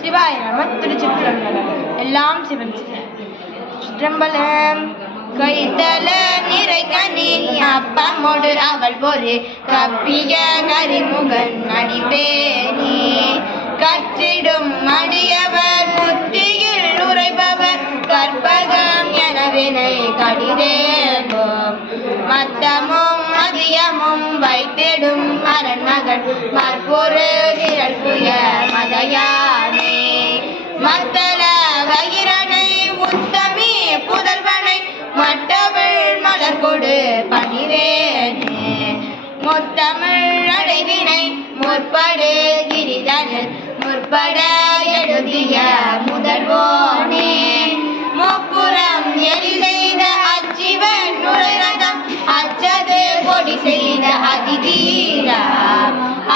சிவாய நம திருச்சிற்றம்பலம். எல்லாம் சிவன் சிற்றம்பலம். கைத்தல நிறை கனி அப்பமோடு அவள் ஒரு கப்பிய கரிமுகன் அடிபேணி பணிவேனே முத்தமிழ் அடைவினை முற்படு கிரிதனில். முற்பட எழுதிய முதல்வோனே. முப்புறம் எரி செய்த அச்சிவன் நுழைரதம் அச்சது கொடி செய்த அதிதீரா.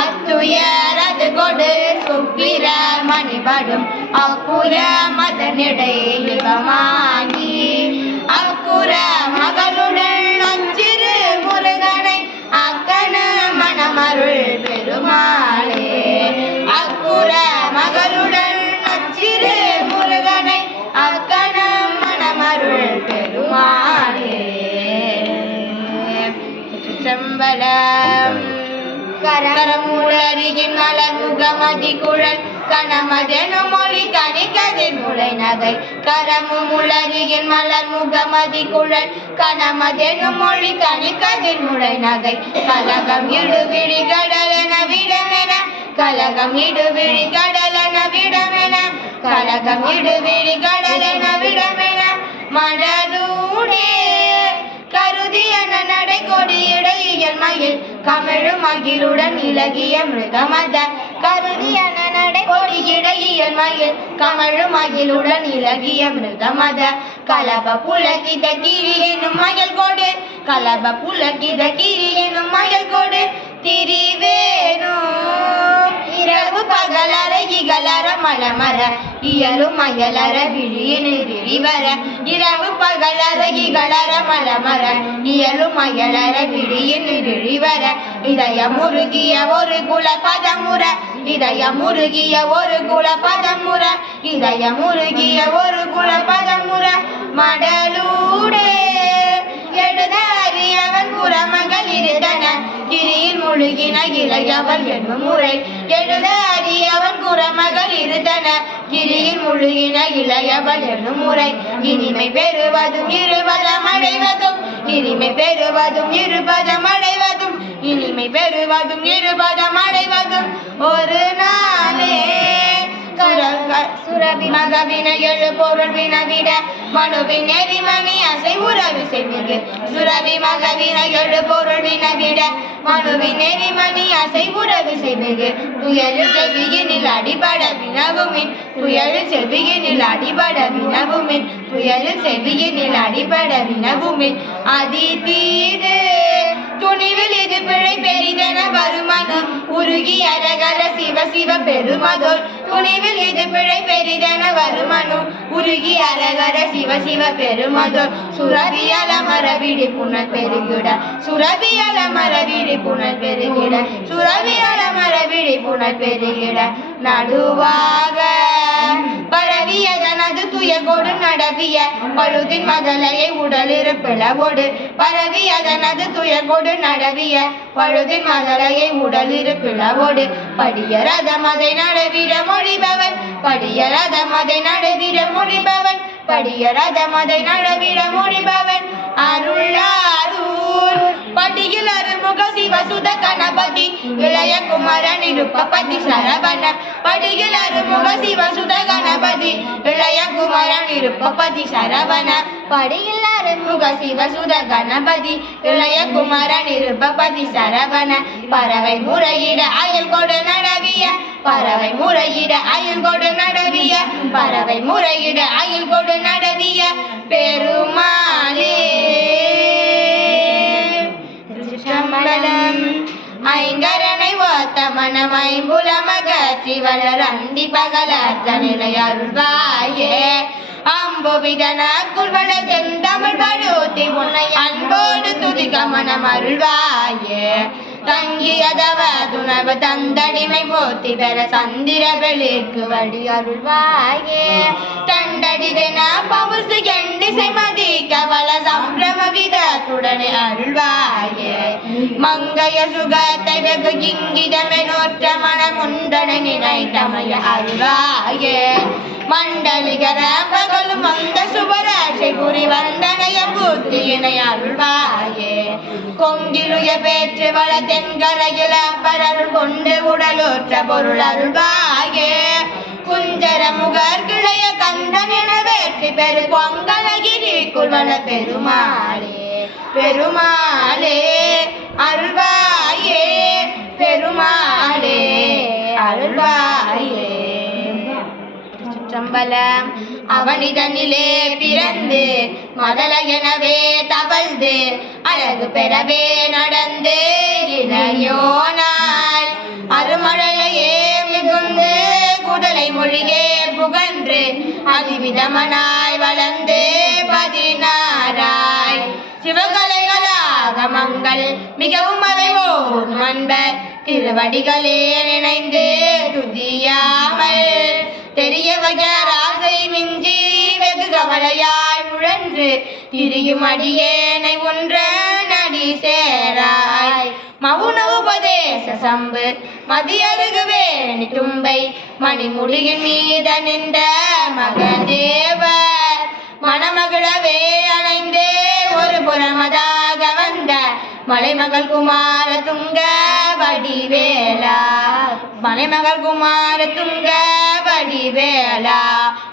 அத்துயரது கொடு சுப்பிர மணிபடும் அப்புய மதனிடை இவமாகி சிற்றம்பலம் கரமுளருகின் மலர் குழல் கணமதெனும் மொழி கணிக்கதிர் முளை நகை கரமும் உளருகின் மலர் முகமதி குழல் கணமதெனும் மொழி கணிக்கதிர் முளை நகை கலகம் இடுவிழி கடலென விடமென. கலகம் இடுவிழி கடலென விடமென. கலகம் இடுவிழி கடலென விடமென. மலரூடே கமழும் அகிலுடன் இலகிய மிருகமத கருதியன நடை கொடியிடையில் மயில் கமழும் அகிலுடன் இலகிய மிருகமத. கலப புலகித கிரி எனும் மயில் கொடு. கலப புலகித கிரி எனும் மயில் கொடு. திரிவேணும் இரவு பகலர இகலர மலமர இயலும் மயலர விழியினில் விழிவர இரவு பகலர இகலர மலமர இயலும் மயலர விழியினில் விழிவர இதய முருகிய ஒரு குல பதமுற இதய முருகிய ஒரு குல பதமுற இதய முருகிய ஒரு குல பதமுற மடலூடே எழுத அறியவன் புறமகள் இருந்தன. கிரியில் முழுகின இளையவள் என்னும் முறை மகள் இருந்தன. கிரியில் முழுகின இளையவள் என்னும் முறை. இனிமை பெறுவதும் இருபதம் அடைவதும். இனிமை பெறுவதும் இருபதம் அடைவதும். இனிமை பெறுவதும் இருபதம் அடைவதும். ஒரு நாளே சுரக- மகவின எழு பொருள் வினவிட மனுவின் நெறிமணி அசை உறவு செய்மிகு சுரபி மகவின எழு பொருள் வினவிட மனுவின் நெறிமணி அசை உறவு செய்மிகு புயலு செவியினில் அடிபட வினவுமின் புயலு செவியினில் அடிபட வினவுமின் செவியினில் அடிபட வினவுமின். அதி துணிவில் இது பிழை பெரிதென வருமானம் உருகி அரகல சிவ சிவ துணிவில் இது பிழை பெரிதென வருமனு. உருகி அரகர சிவ சிவ பெருமதோர். சுரபியல மரவிடி புனல் பெருகிட. சுரபியல மரவிடி புனல் பெருகிட. சுரபியல மரவிடி புனல் பெருகிட. நடுவாக துயகோடு நடவிய பழுதின் மதலையை உடலிரு பிளவோடு பரவி அதனது துயகோடு நடவிய பழுதின் மதலையை உடலிரு பிளவோடு படிய ரதம் அதை நடவிட மொழிபவன் படிய ரதம் அதை நடவிட மொழிபவன் படிய ரதம் அதை நடவிட மொழிபவன் அருளாரூர் பட்டியில் அருமுக சிவசுத கணபதி இளைய குமரன் இருப்பபதி சரவண படியில் அருமுக சிவசுத கணபதி இளைய குமரன் இருப்பபதி சரவண படியில் அருமுக சிவசுத கணபதி இளைய குமரன் இருப்பபதி சரவண பறவை முறையிட அயல் கொடு நடவிய பறவை முறையிட அயல் கொடு நடவிய பறவை முறையிட அயல் கொடு நடவிய பெருமாளே ஐங்கரனை ஓத்த மனமை புலமகற்றி வளரந்தி பகலாற்ற பகலற்ற நிலை அருள்வாயே அம்புவிதனக்குள் வள செந்தமிழ் படுத்தி உன்னை அன்போடு துதிக்க மனம் அருள்வாயே. தங்கியதவ துணவு தந்தடிமை போத்தி பெற சந்திர வெளிக்கு வழி அருள்வாயே. தண்டடிகன பவுசு கண்டிசை மதிக்க வள சம்பிரம விதத்துடனே அருள்வாயே. மங்கைய சுகர் வெகு கிங்கிதமெனோற்ற மனமுண்டனை நினைத்தமைய அருள்வாயே மண்டலிகர பகலும் அந்த சுபராட்சி புரி வந்தனைய பூத்தியினை அருள்வாயே. கொங்கிலுய பேற்று வள தென்கரையில் பரருள் கொண்டு உடலோற்ற பொருள் அருள்வாயே. குஞ்சர முகர் கிளைய கந்தன் என வேற்றி பெரு கொங்கலகிரி குல்வன பெருமாளே. பெருமாளே அருள்வாயே. பெருமாளே அருள்வாயே. சிற்றம்பலம் அவனிதனிலே பிறந்து மதல எனவே தவழ்ந்து அழகு பெறவே நடந்து இளையோனால் அருமழையே மிகுந்து குடலை மொழியே புகன்று அதிவிதமனாய் வளர்ந்து பதினாராய் சிவகலைகளாக மங்கள் மிகவும் அறைவோம் அன்பர். திருவடிகளே நினைந்து துதியாமல் தெரிய வகராசை மிஞ்சி வெகு கவலையாய் உழன்று திரியும் அடியேனை ஒன்ற நடி சேராய். மவுன உபதேச சம்பு மதியருகு வேணி தும்பை மணிமுடியின் மீத நின்ற மகதேவர் மலைமகள் குமார துங்க வடிவேலா. மலைமகள் குமார துங்க வடிவேலா.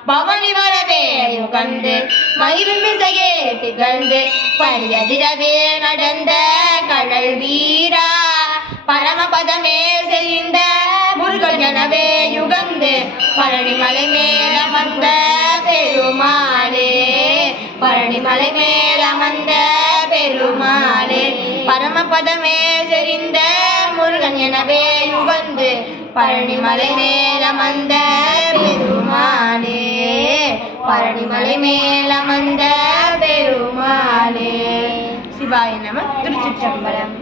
பவனி வரவே உகந்து மயிருமிசையே திகழ்ந்து பரியதிரவே நடந்த கடல் வீரா. பரமபதமே செய்த முருகன் எனவே யுகந்து பழனிமலை மேல வந்த பெருமாளே. பழனிமலை மேல வந்த பெருமாளே. பரமபதமே செறிந்த முருகன் எனவே வந்து பழனிமலை மேல வந்த பெருமாளே. பழனிமலை மேல வந்த பெருமாளே. சிவாய நம திருச்சிற்றம்பலம்.